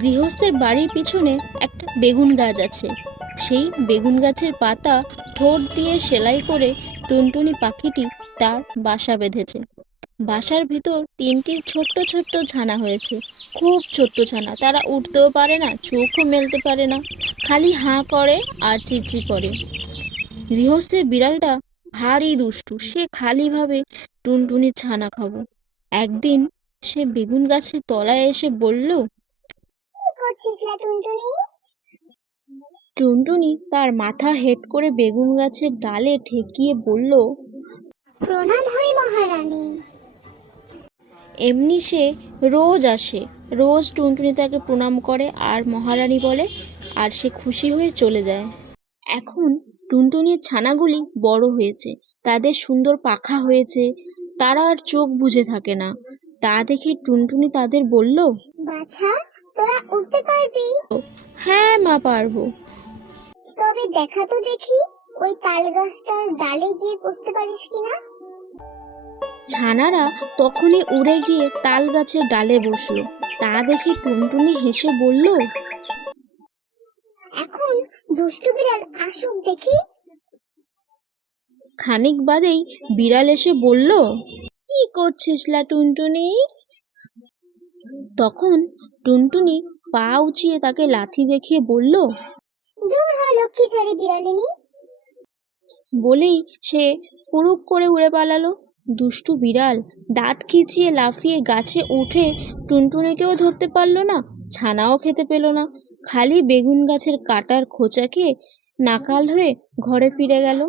গৃহস্থের বাড়ির পিছনে একটা বেগুন গাছ আছে। সেই বেগুন গাছের পাতা ঠোঁট দিয়ে সেলাই করে টুনটুনি পাখিটি তার বাসা বেঁধেছে। বাসার ভিতর তিনটি ছোট্ট ছোট্ট ছানা হয়েছে। খুব ছোট্ট ছানা, তারা উঠতেও পারে না, চোখও মেলতে পারে না, খালি হাঁ করে আর চিরচির করে। গৃহস্থের বিড়ালটা ভারী দুষ্টু, সে খালি ভাবে টুনটুনির ছানা খাবো। একদিন সে বেগুন গাছের তলায় এসে বলল, কি করছিস লা টুনটুনি? টুনটুনি তার মাথা হেঁট করে বেগুন গাছের ডালে ঠেকিয়ে বলল, প্রণাম হয় মহারানী। এমনি সে রোজ আসে, রোজ টুনটুনি তাকে প্রণাম করে আর মহারানী বলে, আর সে খুশি হয়ে চলে যায়। এখন টুনটুনির ছানাগুলি বড় হয়েছে, তাদের সুন্দর পাখা হয়েছে, তারা আর চোখ বুজে থাকে না। তা দেখে টুনটুনি তাদের বলল, বাছা, তোরা উঠতে পারবি? হ্যাঁ মা, পারবো। তবে দেখা তো দেখি ওই তাল গাছটার ডালে গিয়ে বসতে পারিস কিনা। ছানারা তখনই উড়ে গিয়ে তাল গাছের ডালে বসলো। তা দেখে টুনটুনি হেসে বলল, এখন দুষ্টু বিড়াল আসুক দেখি। খানিক বাদেই বিড়াল এসে বলল, কি করছিস লা টুনটুনি? তখন টুনটুনি পা উঁচিয়ে তাকে লাথি দেখিয়ে বলল, দূর হয় লক্ষ্মী ছাড়ি বিড়ালিনী। বলেই সে ফুরুক করে উড়ে পালালো। দুষ্টু বিড়াল দাঁত খিচিয়ে লাফিয়ে গাছে উঠে টুনটুনিকেও ধরতে পারলো না, ছানাও খেতে পেল না, খালি বেগুন গাছের কাটার খোঁচা খেয়ে নাকাল হয়ে ঘরে ফিরে গেল।